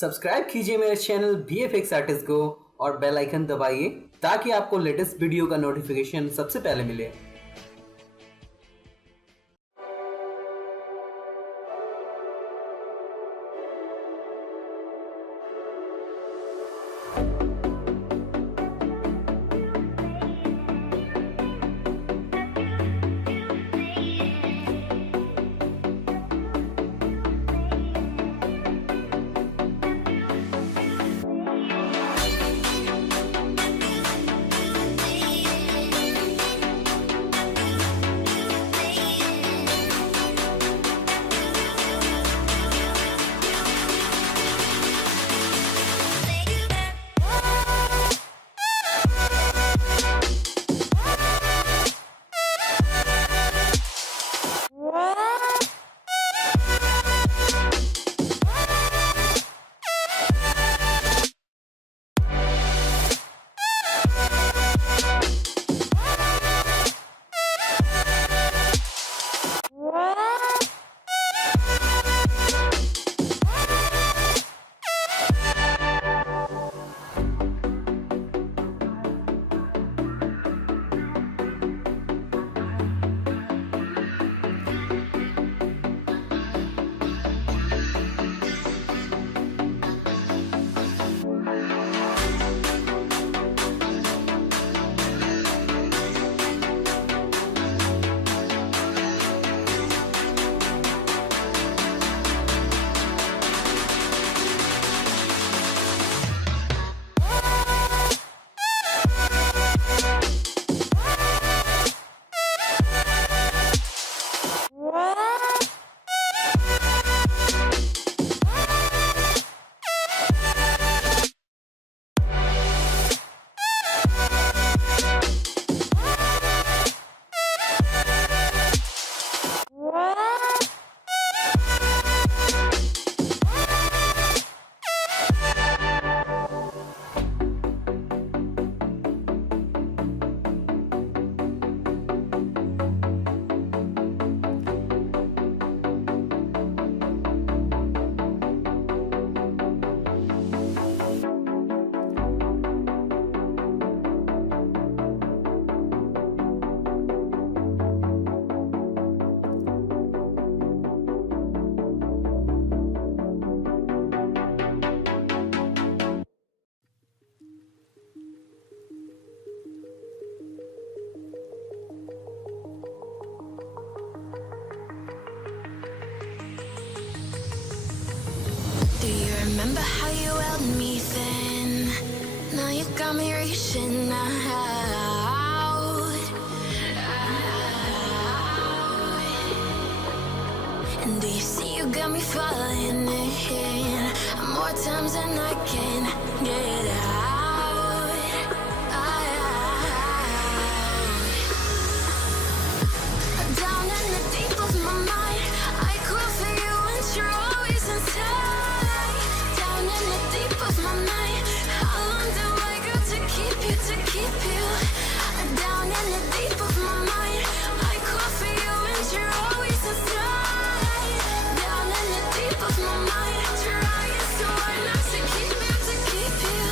Subscribe कीजिए मेरे channel VFX artist को और बेल आइकन दबाइए ताकि आपको लेटेस्ट वीडियो का नोटिफिकेशन सबसे पहले मिले। Do you remember how you held me then? Now you got me reaching out. And do you see you got me falling in more times than I can get out. Down in the deep of my mind, I crawl for you and you're always inside. Down in the deep of my mind, how long do I got to keep you, to keep you? Down in the deep of my mind, I crawl for you and you're always inside. Down in the deep of my mind, trying so hard not to keep you, to keep you.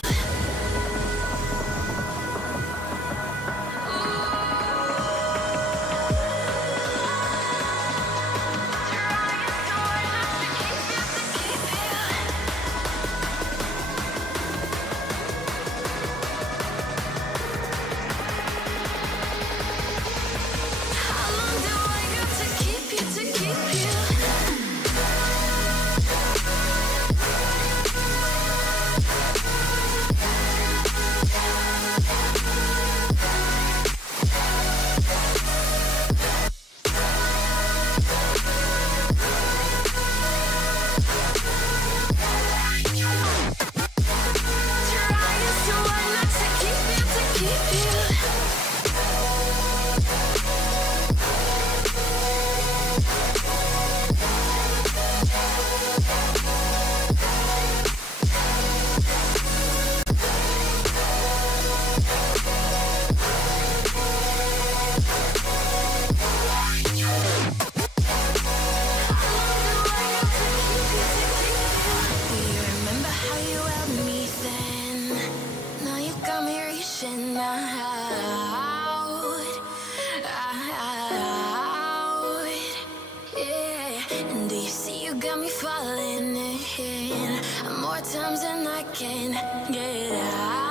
got me falling in more times than I can get out.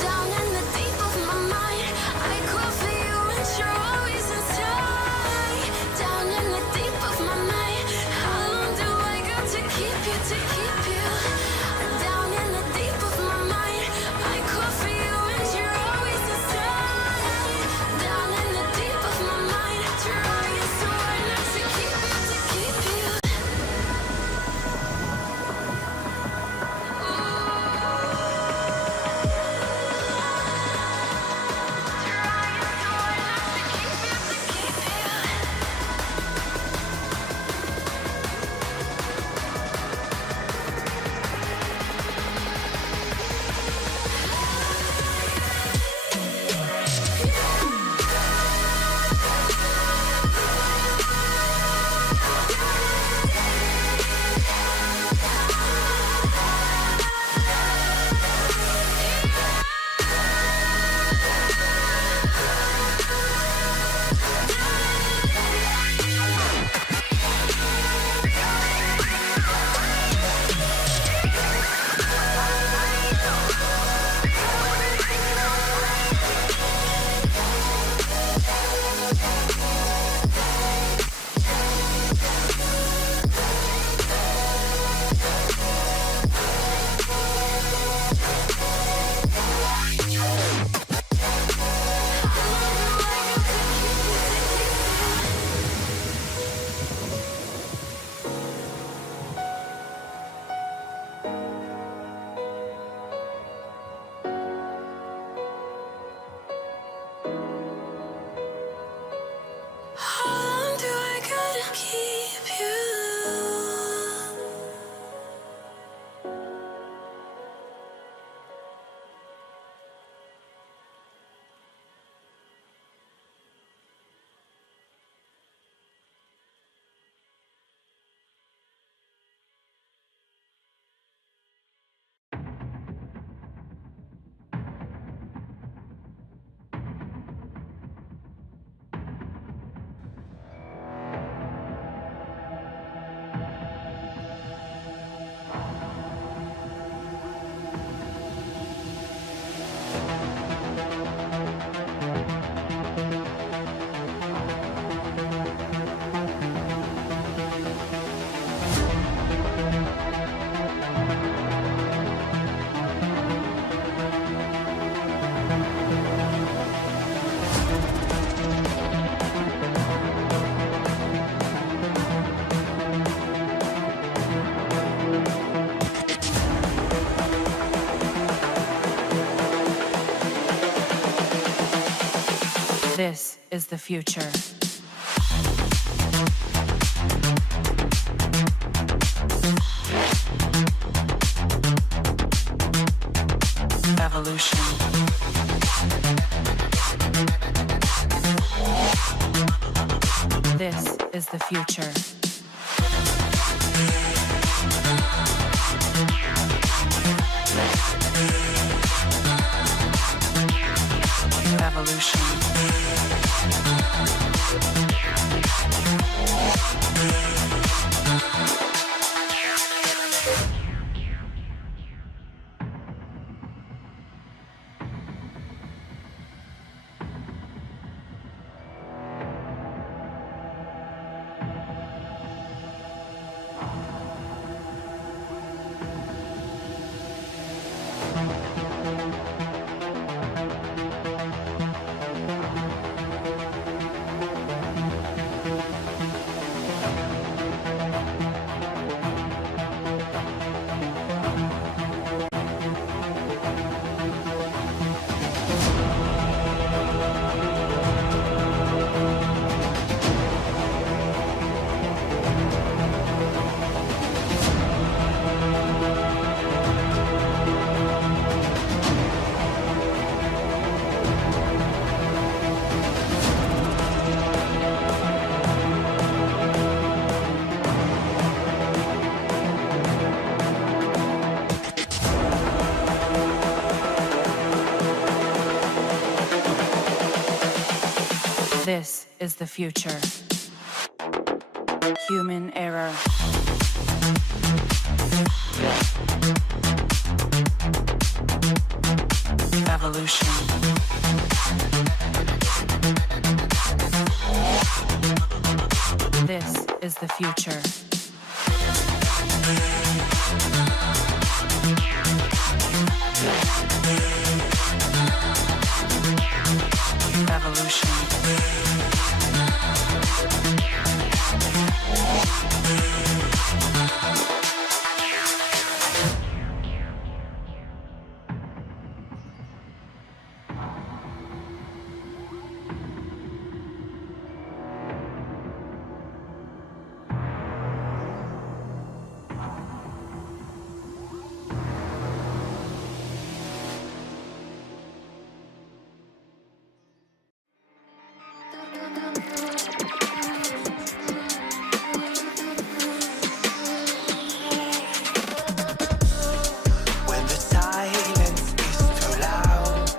Down in the deep of my mind, I crawl for you and you're always inside. Down in the deep of my mind, how long do I got to keep you, to keep you? Down in the deep of my mind, I crawl for you and you're always inside. Down in the deep of my mind, trying so hard not to keep you, to keep you. How long do I gotta keep you? This is the future. Evolution. This is the future. Evolution. This is the future. Human error. Evolution. This is the future. Evolution. When the silence is too loud,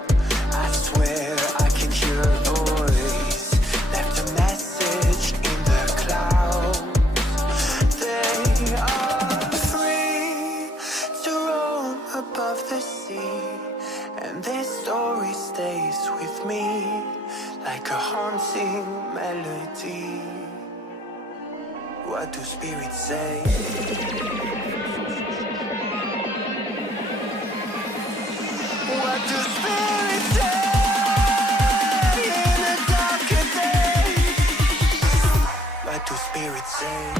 I swear I can hear a voice. Left a message in the clouds. They are free to roam above the sea, and their story stays with me like a haunting melody. What do spirits say? What do spirits say in a darker day? What do spirits say?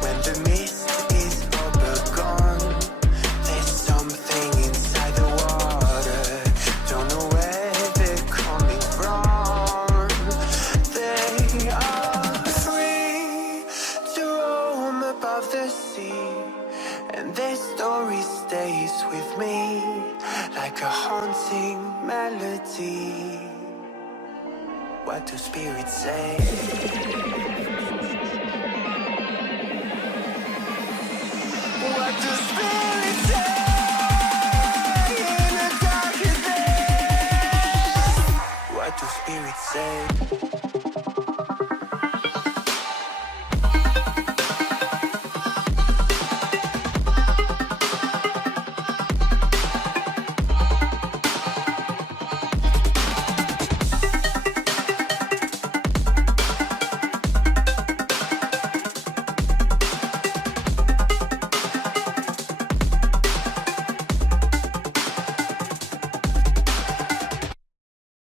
When the mist is all but gone, there's something inside the water. Don't know where they're coming from. They are free to roam above the sea, and their story stays with me like a haunting melody. What do spirits say? What do spirits